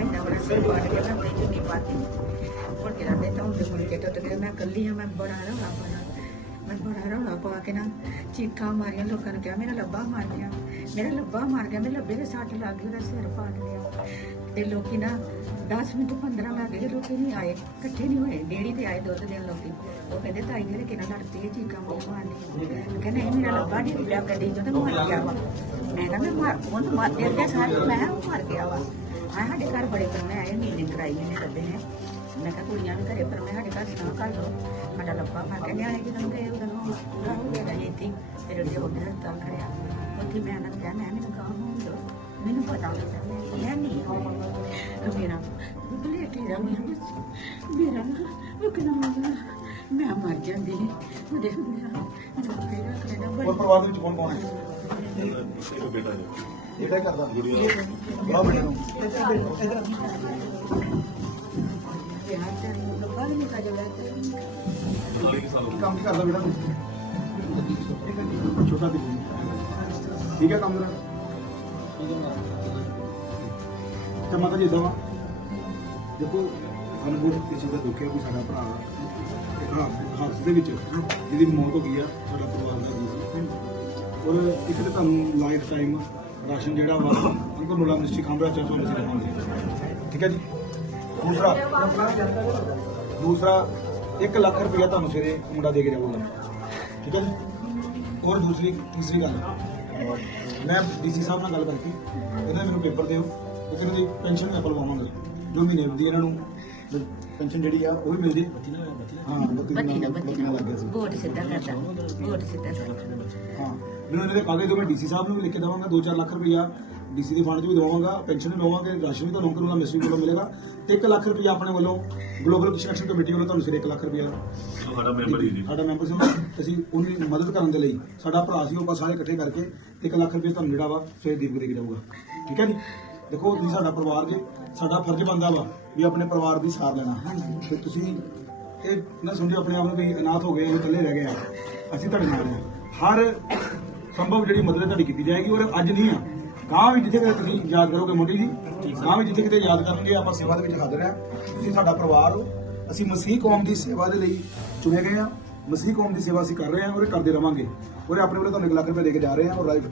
ਇੰਨਾ ਬੜਾ ਸਿਰ ਪਾੜ ਕੇ ਪਾਤੀ ਹੁਣ ਕਿਹਾ ਦੇ ਤਾਂ ਉਹਦੇ ਮੁੰਡੇ ਤੋਂ ਮੈਂ ਕੱਲੀ ਆ ਮੈਂ ਬੜਾ ਰੌਲਾ ਪਾਣਾ ਮੈਂ ਬੜਾ ਰੌਲਾ ਪਾ ਕੇ ਨਾ ਚੀਕਾਂ ਮਾਰੀਆਂ, ਲੋਕਾਂ ਨੂੰ ਕਿਹਾ, ਮੇਰਾ ਲੱਭਾ ਮਾਰ ਮੇਰਾ ਲੱਭਾ ਮਾਰ ਗਿਆ ਮੇਰੇ ਲੱਭੇ ਦੇ ਸੱਟ ਲੱਗ ਗਈ, ਉਹਦਾ ਸਿਰ ਪਾੜ ਗਿਆ। ਤੇ ਲੋਕੀ ਨਾ 10 ਮਿੰਟ 15 ਲੱਗ ਗਏ ਲੋਕੀ ਨਹੀਂ ਆਏ, ਇਕੱਠੇ ਨਹੀਂ ਹੋਏ ਡੇੜੀ ਤੇ ਆਏ ਦੁੱਧ ਦੇਣ ਲੋਕੀ। ਉਹ ਕਹਿੰਦੇ, ਤਾਈ ਮੇਰੇ ਕਿਹਨਾਂ ਲੜਦੀ ਹੈ ਚੀਕਾਂ ਮਾਰ ਮਾਰਦੀ ਕਹਿੰਦੇ ਨਹੀਂ, ਮੇਰਾ ਲੱਭਾ ਨਹੀਂ ਲਿਆ ਗੱਡੀ ਚੋਂ ਤੇ ਮਰ ਗਿਆ ਵਾ। ਮੈਂ ਕਿਹਾ, ਮੈਂ ਮਾਰ ਉਹਨੂੰ ਮਾਰ ਦੇ ਸਾਰੇ ਮੈਂ ਉਹ ਮਰ ਗਿਆ ਵਾ। ਆ ਸਾਡੇ ਘਰ ਬੜੇ ਪਰਮੇ ਆਏ ਨੀਂਦ ਕਰਾਈ ਨੇ ਲੱਭੇ ਨੇ। ਮੈਂ ਕਿਹਾ, ਕੁੜੀਆਂ ਵੀ ਘਰੇ ਪਰਮੇ, ਸਾਡੇ ਘਰ ਸੁਣਾ ਕਰ ਦੋ। ਸਾਡਾ ਲੱਭਾ ਮੈਂ ਕਿਹਾ ਨਿਆਣੇ ਜਦੋਂ ਗਏ, ਉਦੋਂ ਪੂਰਾ ਹੋ ਗਿਆ ਇੱਥੇ ਫਿਰ ਉਹਦੇ ਉਹਦੇ ਹਸਪਤਾਲ ਖੜਿਆ ਉੱਥੇ ਮੈਂ ਨੂੰ ਕਿਹਾ ਮੈਂ ਮੈਨੂੰ ਕਹਾਂ ਮੈਨੂੰ ਪਤਾ ਮੈਂ ਕਿਹਾ ਨਹੀਂ ਹੋ ਮੇਰਾ ਬਲੇਟੀ ਦਾ ਮੇਰਾ ਮੇਰਾ ਉਹ ਕਿਨਾਂ ਮੈਂ ਮਰ ਜਾਂਦੀ ਉਹਦੇ ਮੇਰਾ ਮੇਰਾ ਲੈਣਾ ਹੋਰ ਪਰਿਵਾਰ ਦੇ ਵਿੱਚ ਕੌਣ ਕੌਣ ਹੈ ਬੇਟਾ ਜੀ ਬੇਟਾ ਕਰਦਾ ਬੜਾ ਬੇਟਾ ਨੂੰ ਨਹੀਂ ਕਾ ਜਵੜਾ ਤੇ ਨਾਲੇ ਕਿ ਸਾਲ ਕੰਮ ਕੀ ਕਰਦਾ ਬੇਟਾ ਤੂੰ ਛੋਟਾ ਵੀ ਠੀਕ ਹੈ ਕੰਮ ਤੇਰਾ ਤੇ ਮਾਤਾ ਜੀ ਦਵਾ ਦੇਖੋ, ਸਾਨੂੰ ਬਹੁਤ ਕਿਸੇ ਦਾ ਦੁੱਖ ਹੈ ਵੀ ਸਾਡਾ ਭਰਾ ਇੱਕ ਹਾਦਸੇ- ਹਾਦਸੇ ਦੇ ਵਿੱਚ ਜਿਹਦੀ ਮੌਤ ਹੋ ਗਈ ਆ, ਸਾਡਾ ਪਰਿਵਾਰ ਦਾ ਜੀ। ਸੀ ਔਰ ਇੱਕ ਤੇ ਤੁਹਾਨੂੰ ਲਾਈਫ ਟਾਈਮ ਰਾਸ਼ਨ ਜਿਹੜਾ ਵਾ ਅੰਕਲ ਮੁਲਾ ਮਿਸਟਰੀ ਖਾਂਬਰਾ ਚਰਚ ਵਿੱਚ ਦੇਵਾਂਗੇ ਠੀਕ ਹੈ ਜੀ? ਦੂਸਰਾ ਦੂਸਰਾ 1 ਲੱਖ ਰੁਪਇਆ ਤੁਹਾਨੂੰ ਸਵੇਰੇ ਮੁੰਡਾ ਦੇ ਕੇ ਜਾਊਗਾ। ਠੀਕ ਹੈ ਜੀ? ਔਰ ਦੂਸਰੀ, ਤੀਸਰੀ ਗੱਲ ਮੈਂ ਡੀਸੀ ਸਾਹਿਬ ਨਾਲ ਗੱਲ ਕਰਕੇ ਇਹਨਾਂ ਮੈਨੂੰ ਪੇਪਰ ਦਿਓ ਇੱਕ ਇਹਨਾਂ ਦੀ ਪੈਨਸ਼ਨ ਮੈਂ ਪਲਵਾਵਾਂਗਾ ਜੋ ਮਹੀਨੇ ਦੀ ਇਹਨਾਂ ਨੂੰ ਪੈਨਸ਼ਨ ਜਿਹੜੀ ਆ ਉਹ ਵੀ ਮਿਲ ਜੇ ਹਾਂ ਬੱਤੀ ਨਾਲ ਬੱਤੀ ਨਾਲ ਲੱਗ ਗਿਆ ਸੀ। ਬੋਟ ਸਿੱਧਾ ਕਰਦਾ ਬੋਟ ਸਿੱਧਾ ਕਰਦਾ ਹਾਂ ਮੈਨੂੰ ਇਹਨਾਂ ਦੇ ਕਾਗਜ਼ ਦਿਓ ਮੈਂ ਡੀਸੀ ਸਾਹਿਬ ਨੂੰ ਵੀ ਲਿਖ ਕੇ ਦੇਵਾਂਗਾ 2-4 ਲੱਖ ਰੁਪਇਆ ਡੀਸੀ ਦੇ ਫੰਡ 'ਚ ਵੀ ਦਵਾਂਗਾ ਪੈਨਸ਼ਨ ਵੀ ਲਵਾਂਗੇ ਰਾਸ਼ਨ ਵੀ ਤੁਹਾਨੂੰ ਕਰੂੰਗਾ ਮੈਸੇਜ ਵੱਲੋਂ ਮਿਲੇਗਾ। ਤੇ 1 ਲੱਖ ਰੁਪਇਆ ਆਪਣੇ ਵੱਲੋਂ ਗਲੋਬਲ ਕੰਸਟਰਕਸ਼ਨ ਕਮੇਟੀ ਵੱਲੋਂ ਤੁਹਾਨੂੰ ਸਿਰ 1 ਲੱਖ ਰੁਪਇਆ ਸਾਡਾ ਮੈਂਬਰ ਜੀ। ਸਾਡਾ ਮੈਂਬਰ ਸੀ ਅਸੀਂ ਉਹਦੀ ਮਦਦ ਕਰਨ ਦੇ ਲਈ ਸਾਡਾ ਭਰਾ ਸੀ ਉਹ ਆਪਾਂ ਸਾਰੇ ਇਕੱਠੇ ਕਰਕੇ 1 ਲੱਖ ਰੁਪਏ ਤੁਹਾਨੂੰ ਜਿਹੜਾ ਵਾ ਫੇਰ ਦੀਪ ਦੇ ਕੇ ਜਾਊਗਾ ਠੀਕ ਹੈ ਜੀ? ਦੇਖੋ ਤੁਸੀਂ ਸਾਡਾ ਪਰਿਵਾਰ ਜੇ ਸਾਡਾ ਫਰਜ਼ ਬਣਦਾ ਵਾ ਵੀ ਆਪਣੇ ਪਰਿਵਾਰ ਦੀ ਸਾਰ ਲੈਣਾ। ਤੇ ਤੁਸੀਂ ਇਹ ਨਾ ਸਮਝੋ ਆਪਣੇ ਆਪ ਨੂੰ ਵੀ ਅਨਾਥ ਹੋ ਗਏ ਇਹ ਇਕੱਲੇ ਰਹਿ ਗਏ ਆ। ਅਸੀਂ ਤੁਹਾਡੇ ਨਾਲ ਹਾਂ। ਹਰ ਸੰਭਵ ਜਿਹੜੀ ਮਦਦ ਤੁਹਾਡੀ ਕੀਤੀ ਜਾਏਗੀ ਔਰ ਅੱਜ ਨਹੀਂ ਆ। ਗਾਂ ਵੀ ਜਿੱਥੇ ਕਿਤੇ ਤੁਸੀਂ ਯਾਦ ਕਰੋਗੇ ਮੋਢੀ ਜੀ ਗਾਂ ਵੀ ਜਿੱਥੇ ਕਿਤੇ ਯਾਦ ਕਰਨਗੇ ਆਪਾਂ ਸੇਵਾ ਦੇ ਵਿੱਚ ਹਾਜ਼ਰ ਆ ਤੁਸੀਂ ਸਾਡਾ ਪਰਿਵਾਰ ਹੋ ਅਸੀਂ ਮਸੀਹ ਕੌਮ ਦੀ ਸੇਵਾ ਦੇ ਲਈ ਚੁਣੇ ਗਏ ਆ ਮਸੀਹ ਕੌਮ ਦੀ ਸੇਵਾ ਅਸੀਂ ਕਰ ਰਹੇ ਹਾਂ ਔਰ ਕਰਦੇ ਰਵਾਂਗੇ। ਔਰ ਆਪਣੇ ਵੱਲੋਂ ਤੁਹਾਨੂੰ 1 ਲੱਖ ਰੁਪਏ ਦੇ ਕੇ ਜਾ ਰਹੇ ਹਾਂ ਔਰ ਲਾਈਫ